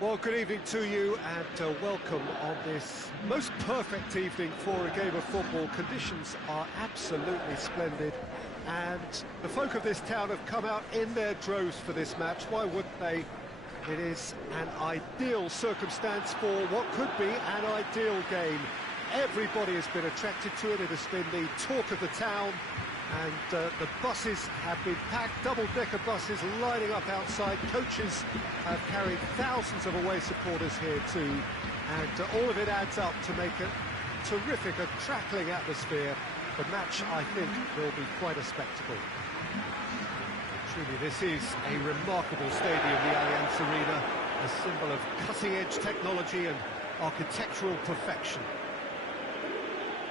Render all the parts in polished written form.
Well, good evening to you and welcome on this most perfect evening for a game of football. Conditions are absolutely splendid and the folk of this town have come out in their droves for this match. Why wouldn't they? It is an ideal circumstance for what could be an ideal game. Everybody has been attracted to it. It has been the talk of the town. And the buses have been packed, double-decker buses lining up outside. Coaches have carried thousands of away supporters here too. And all of it adds up to make a terrific, a crackling atmosphere. The match, I think, will be quite a spectacle. Truly, this is a remarkable stadium, the Allianz Arena, a symbol of cutting-edge technology and architectural perfection.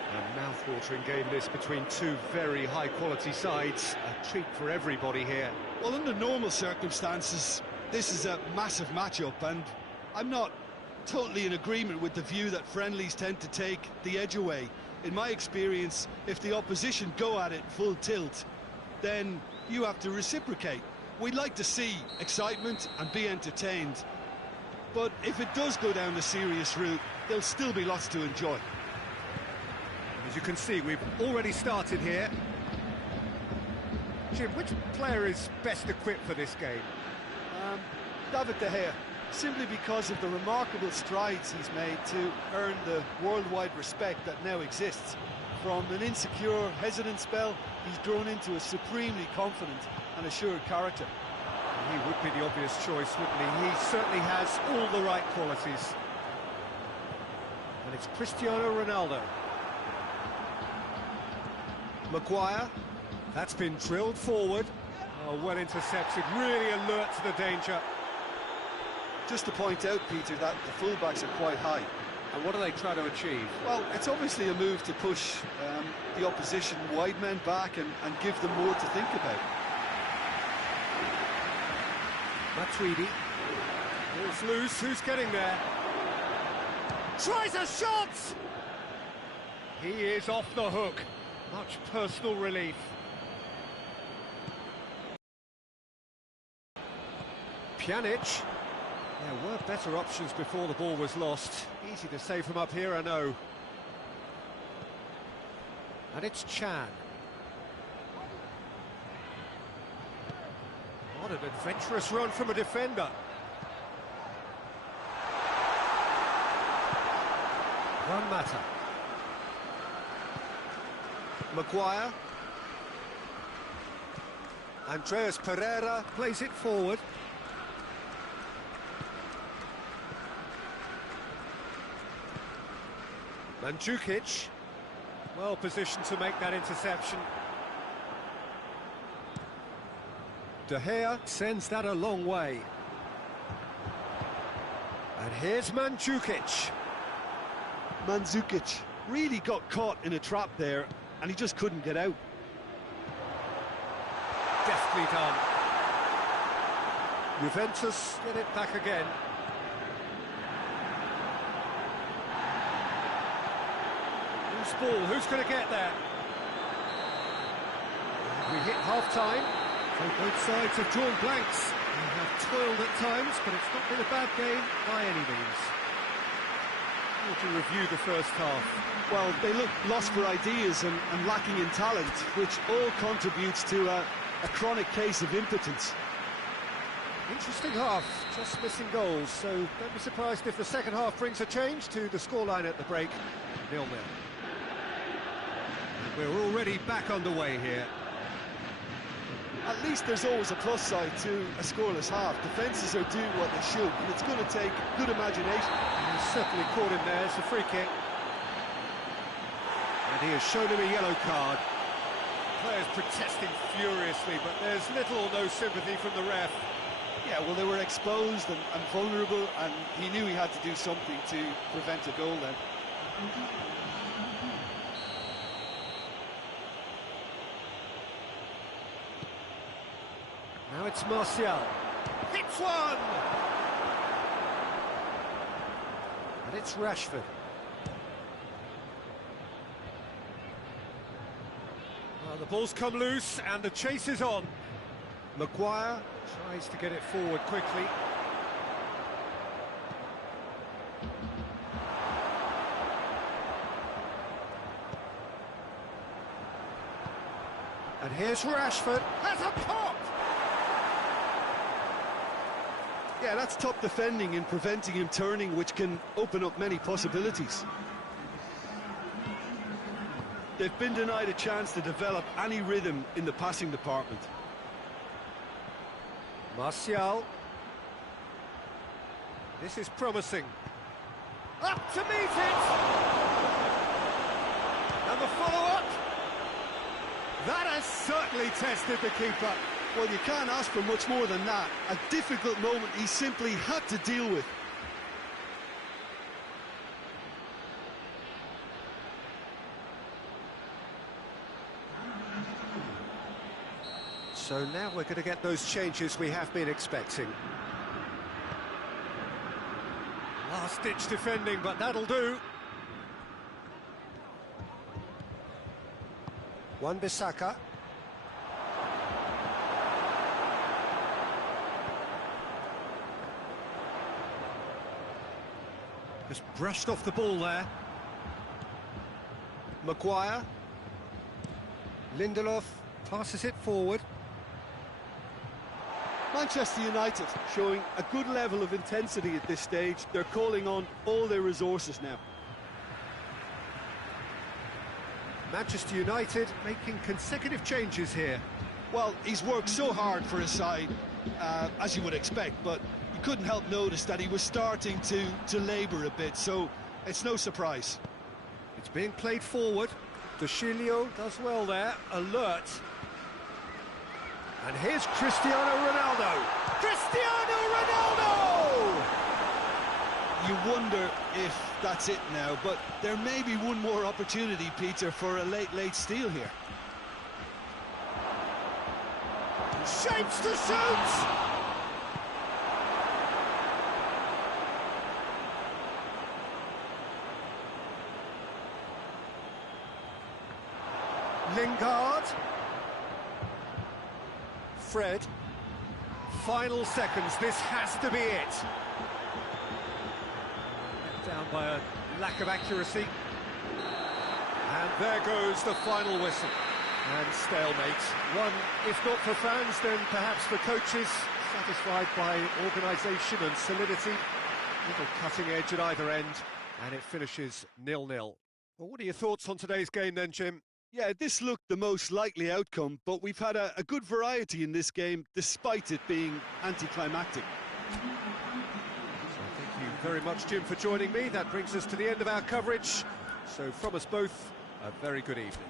A mouth-watering game this between two very high-quality sides. A treat for everybody here. Well, under normal circumstances, this is a massive matchup, and I'm not totally in agreement with the view that friendlies tend to take the edge away. In my experience, if the opposition go at it full tilt, then you have to reciprocate. We'd like to see excitement and be entertained, but if it does go down the serious route, there'll still be lots to enjoy. As you can see, we've already started here. Jim, which player is best equipped for this game? David De Gea, simply because of the remarkable strides he's made to earn the worldwide respect that now exists. From an insecure, hesitant spell, he's grown into a supremely confident and assured character. He would be the obvious choice, wouldn't he? He certainly has all the right qualities. And it's Cristiano Ronaldo. Maguire, that's been drilled forward. Oh, well intercepted, really alert to the danger. Just to point out, Peter, that the fullbacks are quite high. And what are they trying to achieve? Well, it's obviously a move to push the opposition wide men back and give them more to think about. Matuidi. Ball's loose, who's getting there? Tries a shot! He is off the hook. Much personal relief. Pjanic. There were better options before the ball was lost. Easy to save from up here, I know. And it's Chan. What an adventurous run from a defender. Juan Mata. Maguire. Andreas Pereira plays it forward. Mandzukic, well positioned to make that interception. De Gea sends that a long way. And here's Mandzukic. Mandzukic really got caught in a trap there, and he just couldn't get out. Deftly done. Juventus get it back again. Who's ball? Who's going to get there? We hit half-time, so both sides have drawn blanks. They have toiled at times, but it's not been a bad game by any means. To review the first half. Well, they look lost for ideas and lacking in talent, which all contributes to a chronic case of impotence. Interesting half, just missing goals, so don't be surprised if the second half brings a change to the scoreline at the break, 0-0. We're already back underway here. At least there's always a plus side to a scoreless half. Defences are doing what they should, and it's going to take good imagination. He's certainly caught him there. It's a free kick. And he has shown him a yellow card. Players protesting furiously, but there's little or no sympathy from the ref. Yeah, well, they were exposed and vulnerable, and he knew he had to do something to prevent a goal then. Now it's Martial. Hits one! And it's Rashford. Well, the ball's come loose and the chase is on. Maguire tries to get it forward quickly. And here's Rashford, has a pop! Yeah, that's top defending in preventing him turning, which can open up many possibilities. They've been denied a chance to develop any rhythm in the passing department. Martial. This is promising. Up to meet it! And the follow-up. That has certainly tested the keeper. Well, you can't ask for much more than that. A difficult moment he simply had to deal with. So now we're going to get those changes we have been expecting. Last-ditch defending, but that'll do. Wan-Bissaka. Just brushed off the ball there. Maguire. Lindelof passes it forward. Manchester United showing a good level of intensity at this stage. They're calling on all their resources now. Manchester United making consecutive changes here. Well, he's worked so hard for his side, as you would expect, but you couldn't help notice that he was starting to labour a bit, so it's no surprise. It's being played forward. De Chilio does well there, alert. And here's Cristiano Ronaldo. Cristiano Ronaldo! You wonder if that's it now, but there may be one more opportunity, Peter, for a late steal here. Shapes to shoot! Lingard. Fred. Final seconds, this has to be it. Let down by a lack of accuracy. And there goes the final whistle. And stalemate. One, if not for fans, then perhaps for coaches, satisfied by organisation and solidity. Little cutting edge at either end, and it finishes 0-0. Well, what are your thoughts on today's game then, Jim? Yeah, this looked the most likely outcome, but we've had a good variety in this game, despite it being anticlimactic. So thank you very much, Jim, for joining me. That brings us to the end of our coverage. So from us both, a very good evening.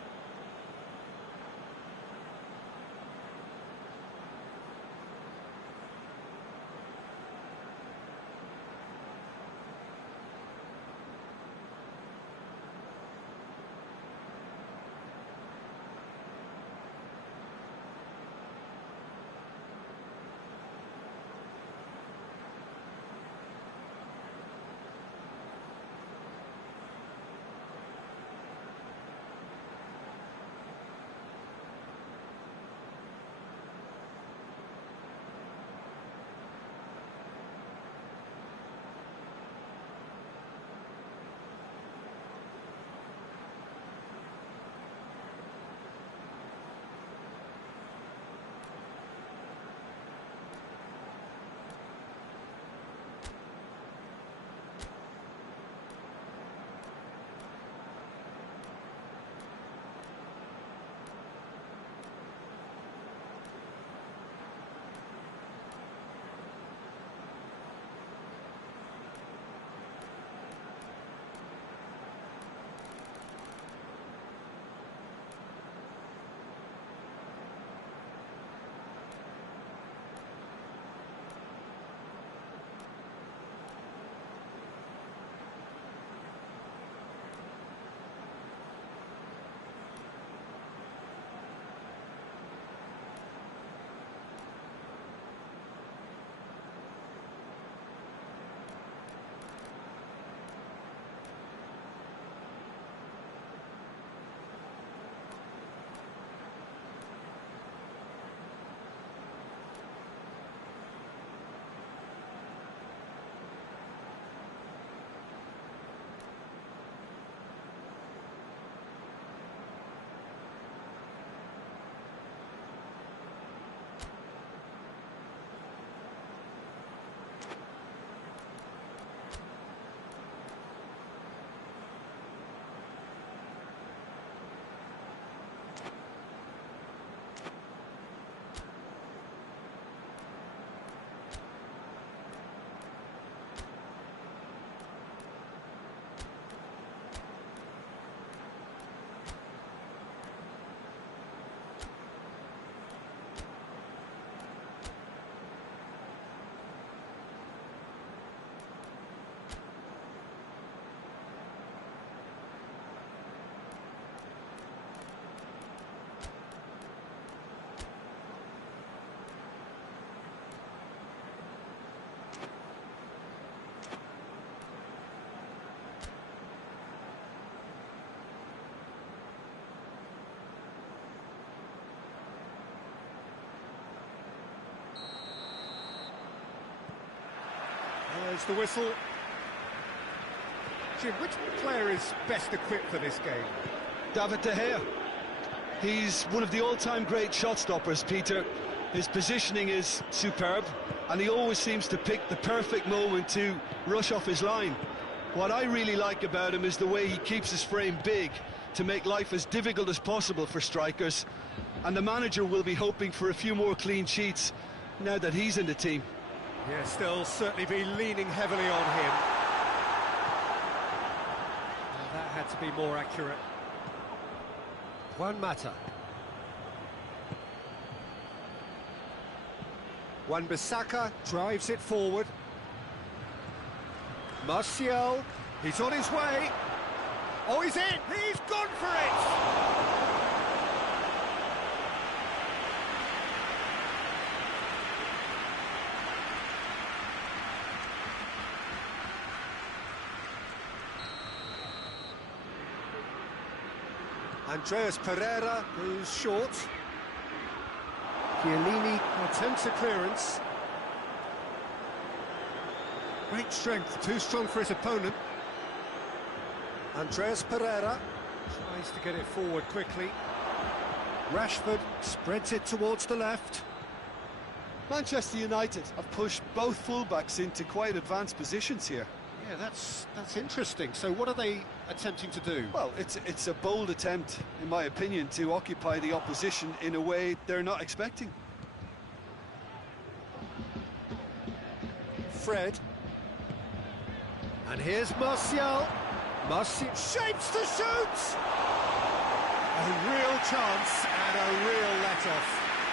There's the whistle. Jim, which player is best equipped for this game? David De Gea. He's one of the all-time great shot stoppers, Peter. His positioning is superb, and he always seems to pick the perfect moment to rush off his line. What I really like about him is the way he keeps his frame big to make life as difficult as possible for strikers, and the manager will be hoping for a few more clean sheets now that he's in the team. Yes, they'll certainly be leaning heavily on him. Well, that had to be more accurate. Juan Mata. Wan-Bissaka drives it forward. Martial, he's on his way. Oh, he's in! He's gone for it! Andreas Pereira goes short. Chiellini attempts a clearance. Great strength, too strong for his opponent. Andreas Pereira tries to get it forward quickly. Rashford spreads it towards the left. Manchester United have pushed both fullbacks into quite advanced positions here. Yeah, that's interesting. So what are they attempting to do? Well, it's a bold attempt, in my opinion, to occupy the opposition in a way they're not expecting. Fred. And here's Martial. Martial shapes to shoot! A real chance and a real let-off.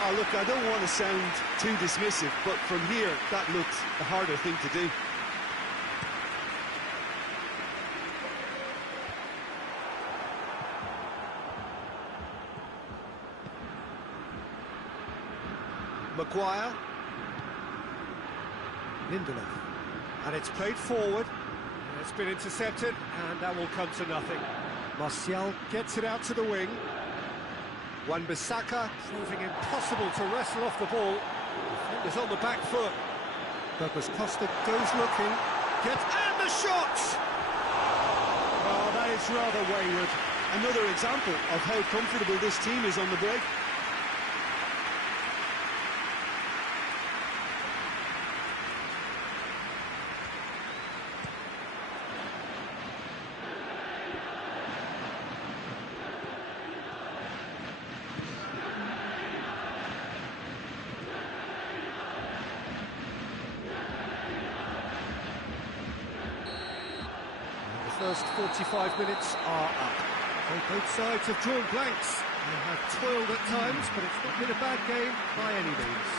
Oh, look, I don't want to sound too dismissive, but from here, that looked the harder thing to do. Maguire. Lindelof. And it's played forward. It's been intercepted, and that will come to nothing. Martial gets it out to the wing. Wan-Bissaka proving impossible to wrestle off the ball. Defenders on the back foot. Douglas Costa goes looking. And the shot! Oh, that is rather wayward. Another example of how comfortable this team is on the break. First 45 minutes are up. So both sides have drawn blanks and have toiled at times, but it's not been a bad game by any means.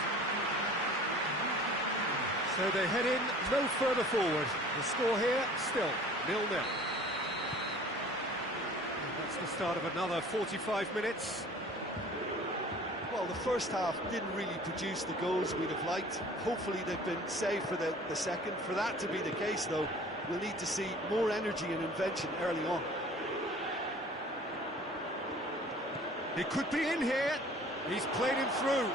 So they head in no further forward. The score here still 0-0. That's the start of another 45 minutes. Well, the first half didn't really produce the goals we'd have liked. Hopefully they've been saved for the second. For that to be the case, though, we'll need to see more energy and invention early on. He could be in here. He's played him through.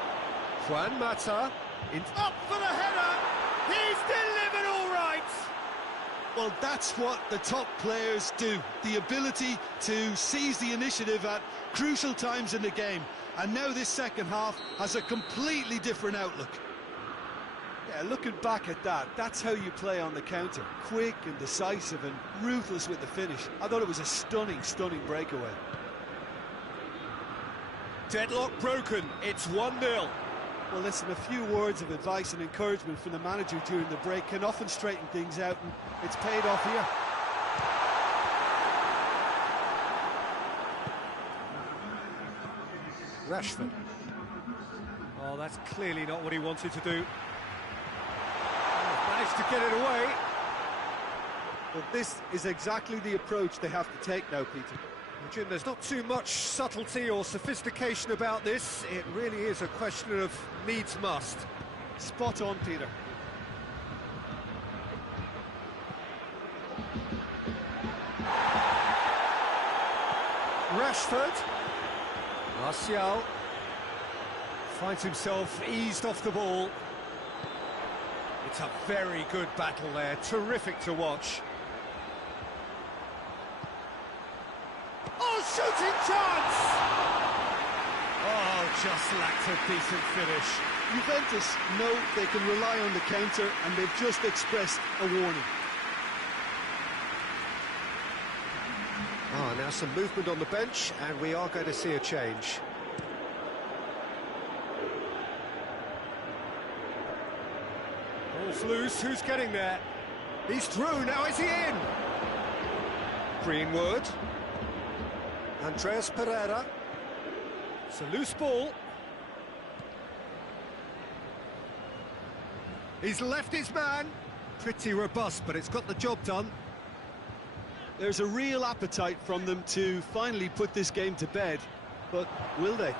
Juan Mata. Up for the header. He's delivered all right. Well, that's what the top players do. The ability to seize the initiative at crucial times in the game. And now this second half has a completely different outlook. Yeah, looking back at that, that's how you play on the counter. Quick and decisive and ruthless with the finish. I thought it was a stunning, stunning breakaway. Deadlock broken. It's 1-0. Well, listen, a few words of advice and encouragement from the manager during the break can often straighten things out, and it's paid off here. Rashford. Oh, that's clearly not what he wanted to do. Managed to get it away. Well, this is exactly the approach they have to take now, Peter. Well, Jim, there's not too much subtlety or sophistication about this. It really is a question of needs must. Spot on, Peter. Rashford. Martial finds himself eased off the ball. It's a very good battle there, terrific to watch. Oh, shooting chance! Oh, just lacked a decent finish. Juventus know they can rely on the counter, and they've just expressed a warning. Ah, now some movement on the bench, and we are going to see a change. Ball's loose, who's getting there? He's through, now is he in? Greenwood. Andreas Pereira. It's a loose ball. He's left his man. Pretty robust, but it's got the job done. There's a real appetite from them to finally put this game to bed, but will they?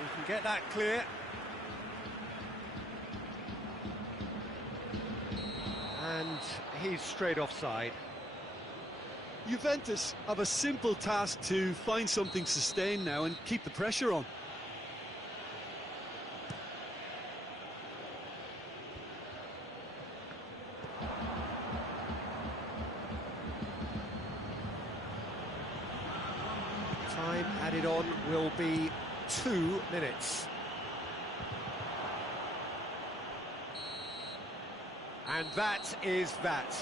We can get that clear. And he's straight offside. Juventus have a simple task to find something sustained now and keep the pressure on. Time added on will be 2 minutes. And that is that.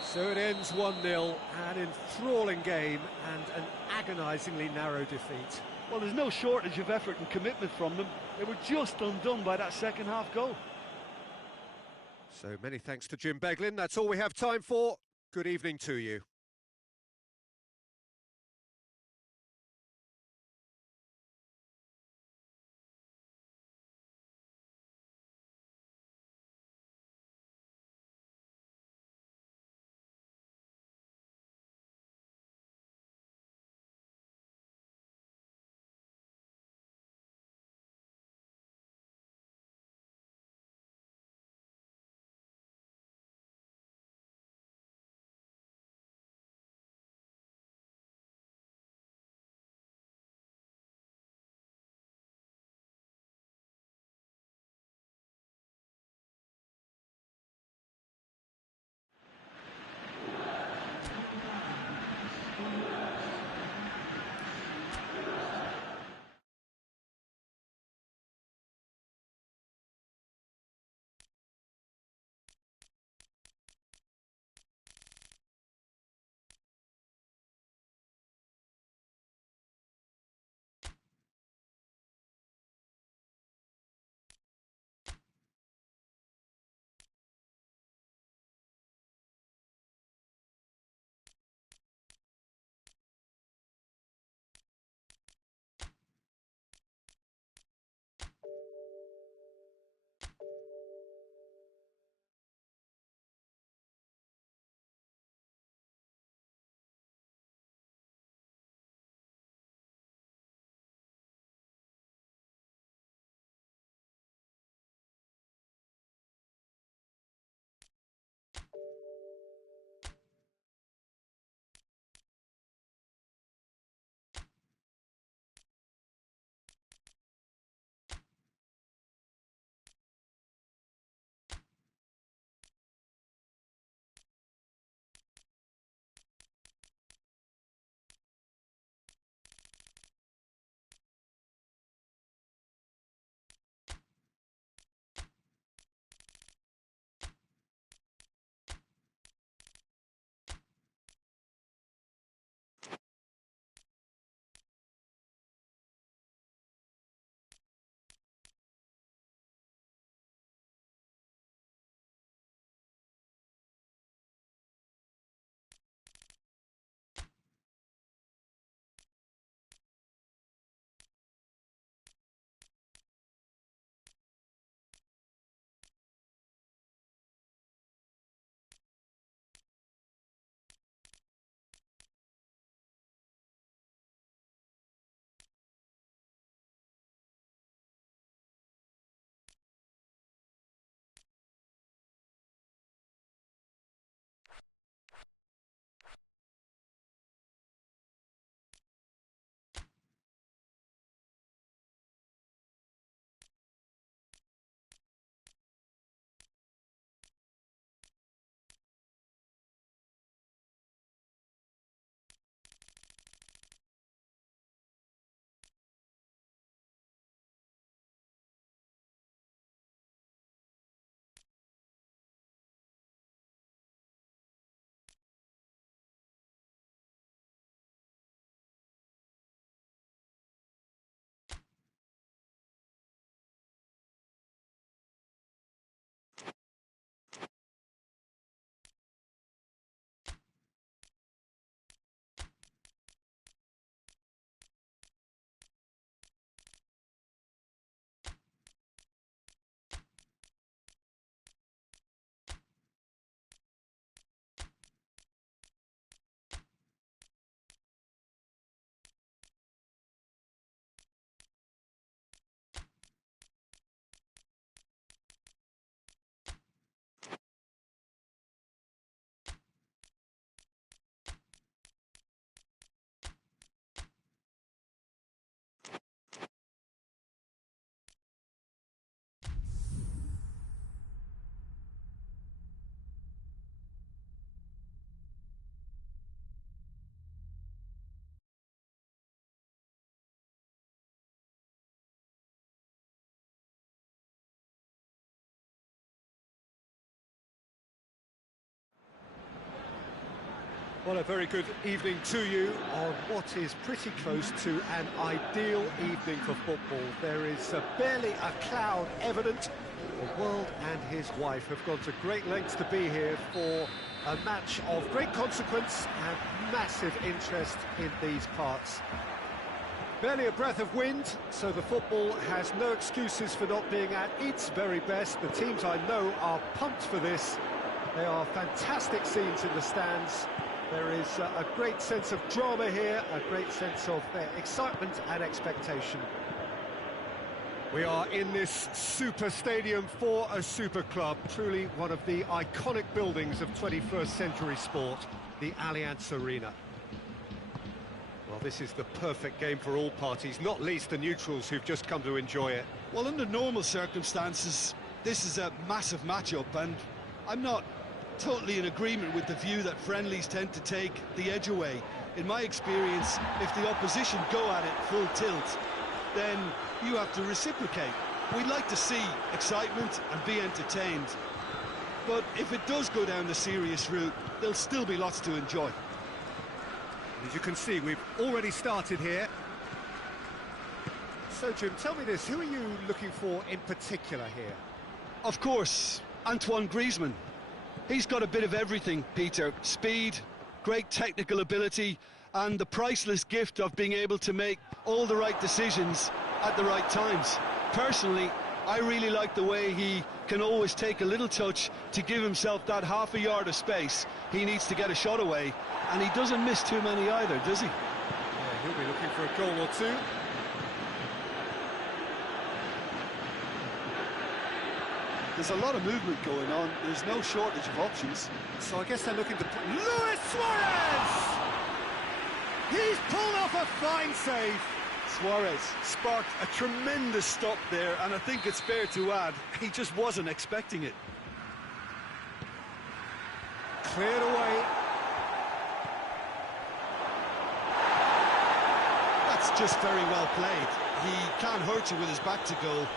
So it ends 1-0, an enthralling game and an agonisingly narrow defeat. Well, there's no shortage of effort and commitment from them. They were just undone by that second-half goal. So many thanks to Jim Beglin. That's all we have time for. Good evening to you. Well, a very good evening to you on what is pretty close to an ideal evening for football. There is barely a cloud evident. The world and his wife have gone to great lengths to be here for a match of great consequence and massive interest in these parts. Barely a breath of wind, so the football has no excuses for not being at its very best. The teams I know are pumped for this. They are fantastic scenes in the stands. There is a great sense of drama here, a great sense of excitement and expectation. We are in this super stadium for a super club, truly one of the iconic buildings of 21st century sport, the Allianz Arena. Well, this is the perfect game for all parties, not least the neutrals who've just come to enjoy it. Well, under normal circumstances, this is a massive matchup, and I'm not totally in agreement with the view that friendlies tend to take the edge away. In my experience, if the opposition go at it full tilt, then you have to reciprocate. We'd like to see excitement and be entertained, but if it does go down the serious route, there'll still be lots to enjoy. As you can see, we've already started here. So, Jim, tell me this, who are you looking for in particular here? Of course, Antoine Griezmann. He's got a bit of everything, Peter. Speed, great technical ability, and the priceless gift of being able to make all the right decisions at the right times. Personally, I really like the way he can always take a little touch to give himself that half a yard of space he needs to get a shot away, and he doesn't miss too many either, does he? Yeah, he'll be looking for a goal or two. There's a lot of movement going on. There's no shortage of options. So I guess they're looking to put Luis Suarez! He's pulled off a fine save. Suarez sparked a tremendous stop there, and I think it's fair to add, he just wasn't expecting it. Cleared away. That's just very well played. He can't hurt you with his back to goal,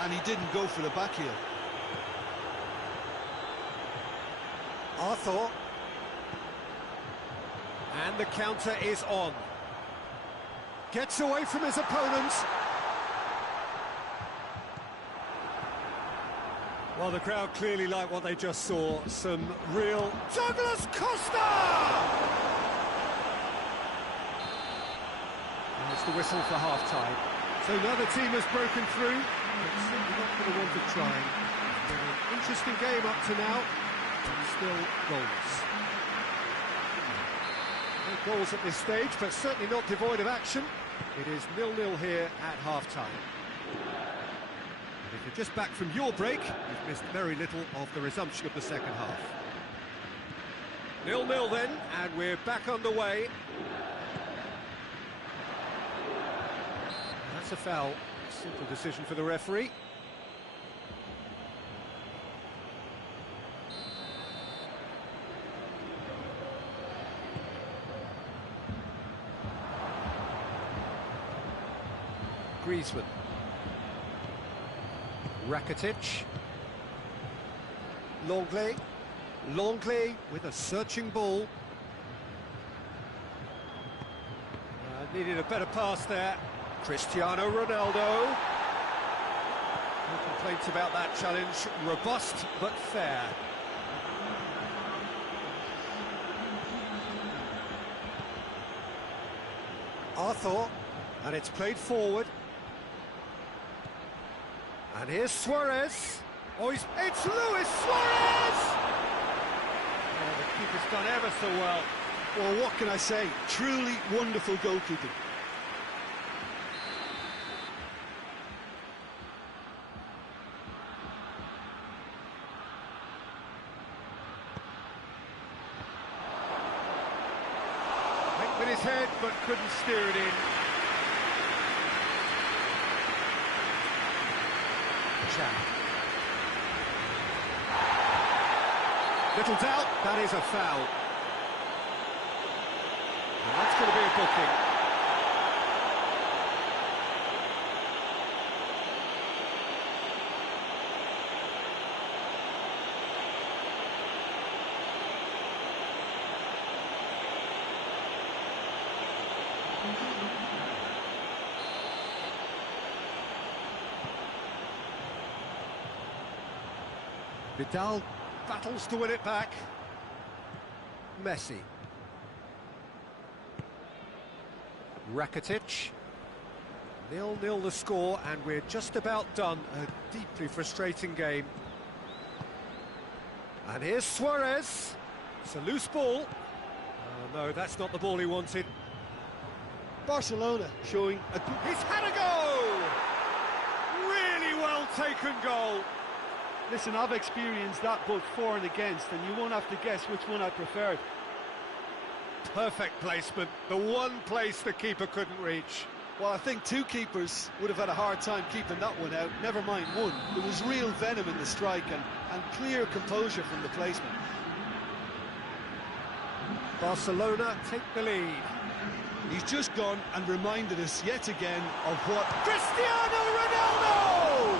and he didn't go for the back heel. Arthur. And the counter is on. Gets away from his opponent. Well, the crowd clearly like what they just saw. Some real Douglas Costa! And it's the whistle for half-time. So another team has broken through. It's certainly not for the want of trying. It's been an interesting game up to now, but still goalless. No goals at this stage, but certainly not devoid of action. It is 0-0 here at half-time. If you're just back from your break, you've missed very little of the resumption of the second half. 0-0 then, and we're back underway. That's a foul. Simple decision for the referee. Griezmann. Rakitic. Longley with a searching ball. Needed a better pass there. Cristiano Ronaldo. No complaints about that challenge. Robust but fair. Arthur. And it's played forward. And here's Suarez. Oh, it's Luis Suarez! Oh, the keeper's done ever so well. Well, what can I say? Truly wonderful goalkeeping. Went with his head, but couldn't steer it in. Little doubt, that is a foul. And that's going to be a booking. Vidal battles to win it back. Messi. Rakitic. 0-0 the score, and we're just about done. A deeply frustrating game. And here's Suarez. It's a loose ball. Oh, no, that's not the ball he wanted. Barcelona showing a good... He's had a go! Really well taken goal. Listen, I've experienced that both for and against, and you won't have to guess which one I preferred. Perfect placement, the one place the keeper couldn't reach. Well, I think two keepers would have had a hard time keeping that one out, never mind one. There was real venom in the strike and clear composure from the placement. Barcelona take the lead. He's just gone and reminded us yet again of what... Cristiano Ronaldo!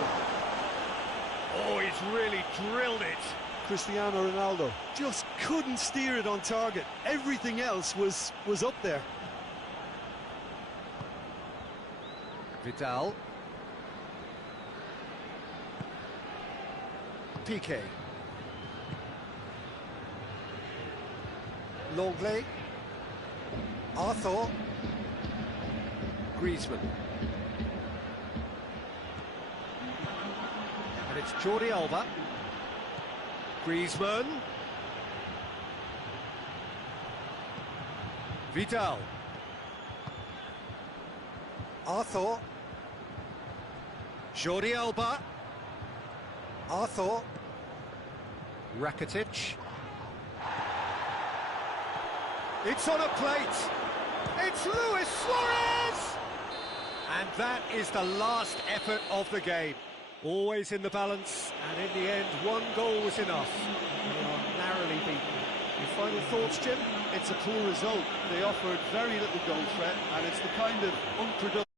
Oh, he's really drilled it. Cristiano Ronaldo just couldn't steer it on target. Everything else was up there. Vidal. Piqué. Longley. Arthur. Griezmann. And it's Jordi Alba. Griezmann. Vidal. Arthur. Jordi Alba. Arthur. Rakitic. It's on a plate. It's Luis Suarez! And that is the last effort of the game. Always in the balance, and in the end, one goal was enough. They are narrowly beaten. Your final thoughts, Jim? It's a poor result. They offered very little goal threat, and it's the kind of unproductive...